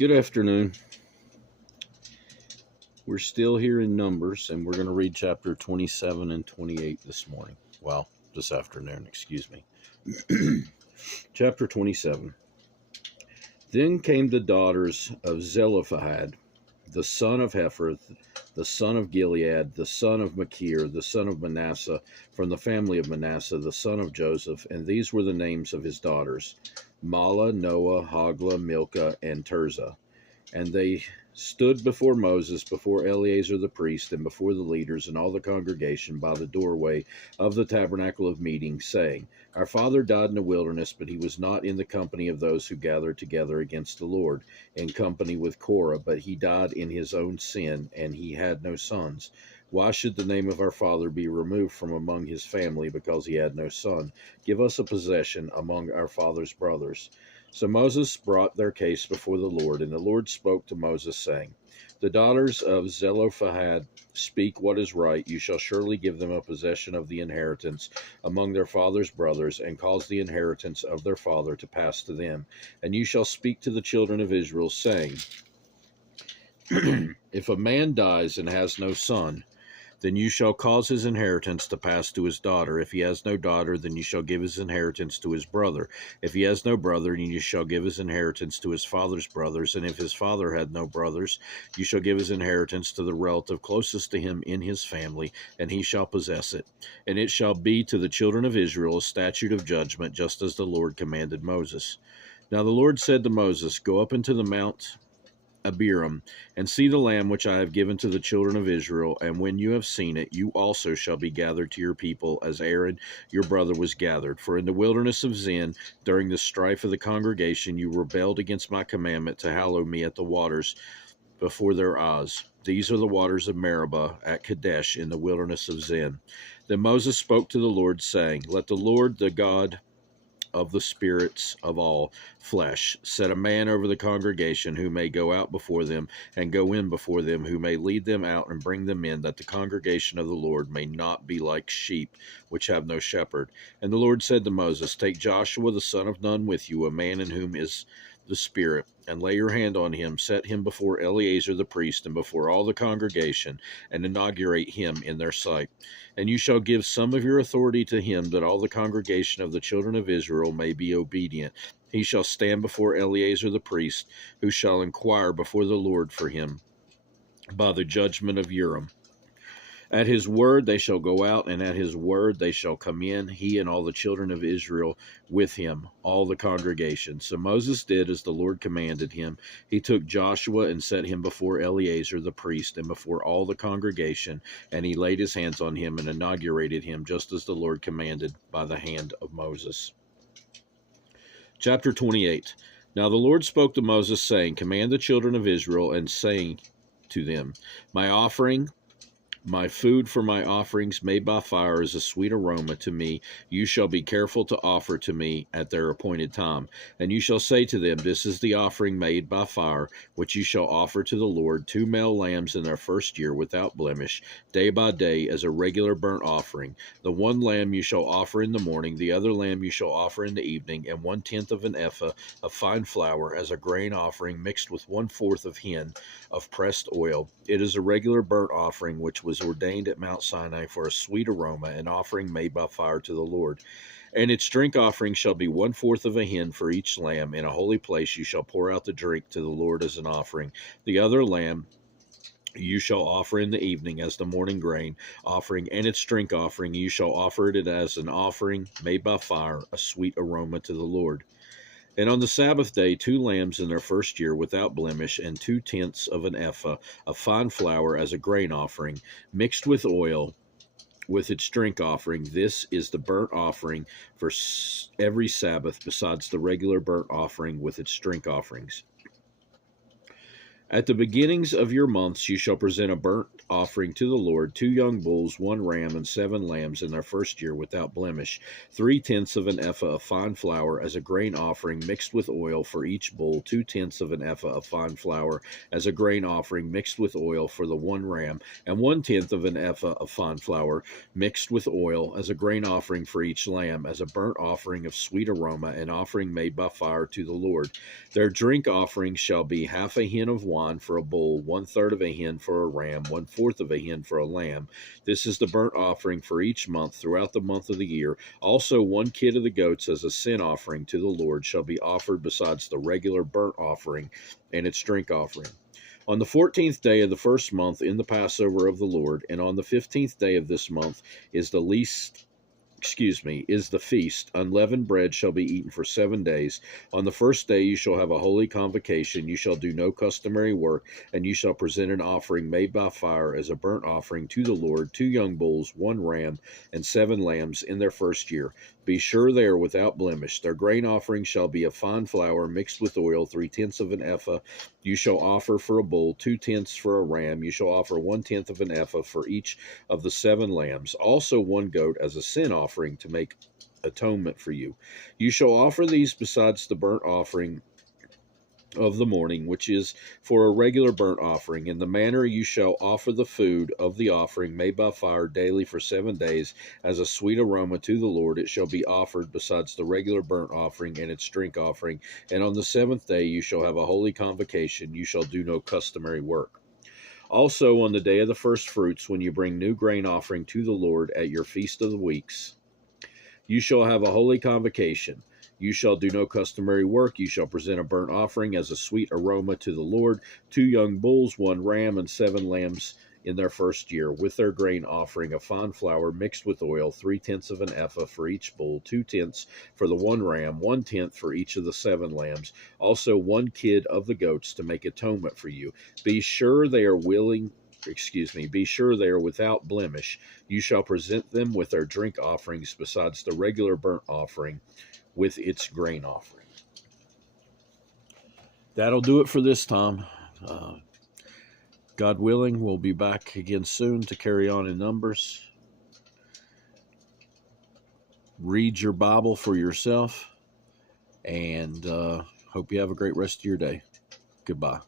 Good afternoon. We're still here in Numbers, and we're going to read chapter 27 and 28 this morning. Well, this afternoon, excuse me. Chapter 27. Then came the daughters of Zelophehad, the son of Hepher, the son of Gilead, the son of Machir, the son of Manasseh, from the family of Manasseh, the son of Joseph, and these were the names of his daughters: Mala, Noah, Hoglah, Milcah, and Tirzah. And they stood before Moses, before Eleazar the priest, and before the leaders and all the congregation by the doorway of the tabernacle of meeting, saying, Our father died in the wilderness, but he was not in the company of those who gathered together against the Lord, in company with Korah, but he died in his own sin, and he had no sons. Why should the name of our father be removed from among his family, because he had no son? Give us a possession among our father's brothers. So Moses brought their case before the Lord, and the Lord spoke to Moses, saying, The daughters of Zelophehad speak what is right. You shall surely give them a possession of the inheritance among their father's brothers, and cause the inheritance of their father to pass to them. And you shall speak to the children of Israel, saying, If a man dies and has no son, then you shall cause his inheritance to pass to his daughter. If he has no daughter, then you shall give his inheritance to his brother. If he has no brother, then you shall give his inheritance to his father's brothers. And if his father had no brothers, you shall give his inheritance to the relative closest to him in his family, and he shall possess it. And it shall be to the children of Israel a statute of judgment, just as the Lord commanded Moses. Now the Lord said to Moses, Go up into the mount Abiram, and see the land which I have given to the children of Israel, and when you have seen it, you also shall be gathered to your people, as Aaron your brother was gathered. For in the wilderness of Zin, during the strife of the congregation, you rebelled against my commandment to hallow me at the waters before their eyes. These are the waters of Meribah at Kadesh in the wilderness of Zin. Then Moses spoke to the Lord, saying, Let the Lord, the God of the spirits of all flesh, set a man over the congregation who may go out before them and go in before them, who may lead them out and bring them in, that the congregation of the Lord may not be like sheep which have no shepherd. And the Lord said to Moses, Take Joshua the son of Nun with you, a man in whom is the Spirit, and lay your hand on him, set him before Eleazar the priest and before all the congregation, and inaugurate him in their sight. And you shall give some of your authority to him, that all the congregation of the children of Israel may be obedient. He shall stand before Eleazar the priest, who shall inquire before the Lord for him by the judgment of Urim. At his word they shall go out, and at his word they shall come in, he and all the children of Israel with him, all the congregation. So Moses did as the Lord commanded him. He took Joshua and set him before Eleazar the priest and before all the congregation, and he laid his hands on him and inaugurated him, just as the Lord commanded by the hand of Moses. Chapter 28. Now the Lord spoke to Moses, saying, Command the children of Israel, and saying to them, My food for my offerings made by fire is a sweet aroma to me. You shall be careful to offer to me at their appointed time. And you shall say to them, This is the offering made by fire, which you shall offer to the Lord, 2 male lambs in their first year without blemish, day by day, as a regular burnt offering. The one lamb you shall offer in the morning, the other lamb you shall offer in the evening, and 1/10 of an ephah of fine flour as a grain offering, mixed with 1/4 of hin of pressed oil. It is a regular burnt offering, which was ordained at Mount Sinai for a sweet aroma, an offering made by fire to the Lord. And its drink offering shall be 1/4 of a hin for each lamb. In a holy place you shall pour out the drink to the Lord as an offering. The other lamb you shall offer in the evening as the morning grain offering, and its drink offering you shall offer it as an offering made by fire, a sweet aroma to the Lord. And on the Sabbath day, 2 lambs in their first year without blemish, and 2/10 of an ephah of fine flour as a grain offering, mixed with oil, with its drink offering. This is the burnt offering for every Sabbath, besides the regular burnt offering with its drink offerings. At the beginnings of your months you shall present a burnt offering to the Lord, 2 young bulls, 1 ram, and 7 lambs in their first year without blemish, 3/10 of an ephah of fine flour as a grain offering mixed with oil for each bull, 2/10 of an ephah of fine flour as a grain offering mixed with oil for the 1 ram, and 1/10 of an ephah of fine flour mixed with oil as a grain offering for each lamb, as a burnt offering of sweet aroma, an offering made by fire to the Lord. Their drink offering shall be half a hin of wine for a bull, 1/3 of a hin for a ram, 1/4 of a hin for a lamb. This is the burnt offering for each month throughout the month of the year. Also 1 kid of the goats as a sin offering to the Lord shall be offered besides the regular burnt offering and its drink offering. On the 14th day of the first month in the Passover of the Lord, and on the 15th day of this month is the feast. Unleavened bread shall be eaten for 7 days. On the first day you shall have a holy convocation. You shall do no customary work, and you shall present an offering made by fire as a burnt offering to the Lord, 2 young bulls, 1 ram, and 7 lambs in their first year. Be sure they are without blemish. Their grain offering shall be of fine flour mixed with oil, 3/10 of an ephah. You shall offer for a bull, 2/10 for a ram. You shall offer 1/10 of an ephah for each of the 7 lambs. Also 1 goat as a sin offering to make atonement for you. You shall offer these besides the burnt offering of the morning, which is for a regular burnt offering. In the manner you shall offer the food of the offering made by fire daily for 7 days as a sweet aroma to the Lord. It shall be offered besides the regular burnt offering and its drink offering. And on the 7th day you shall have a holy convocation. You shall do no customary work. Also on the day of the first fruits, when you bring new grain offering to the Lord at your feast of the weeks, you shall have a holy convocation. You shall do no customary work. You shall present a burnt offering as a sweet aroma to the Lord, 2 young bulls, 1 ram, and 7 lambs in their first year, with their grain offering of fine flour mixed with oil, 3/10 of an ephah for each bull, 2/10 for the 1 ram, 1/10 for each of the 7 lambs. Also 1 kid of the goats to make atonement for you. Be sure they are without blemish. You shall present them with their drink offerings besides the regular burnt offering with its grain offering. That'll do it for this time. God willing, we'll be back again soon to carry on in Numbers. Read your Bible for yourself, and hope you have a great rest of your day. Goodbye.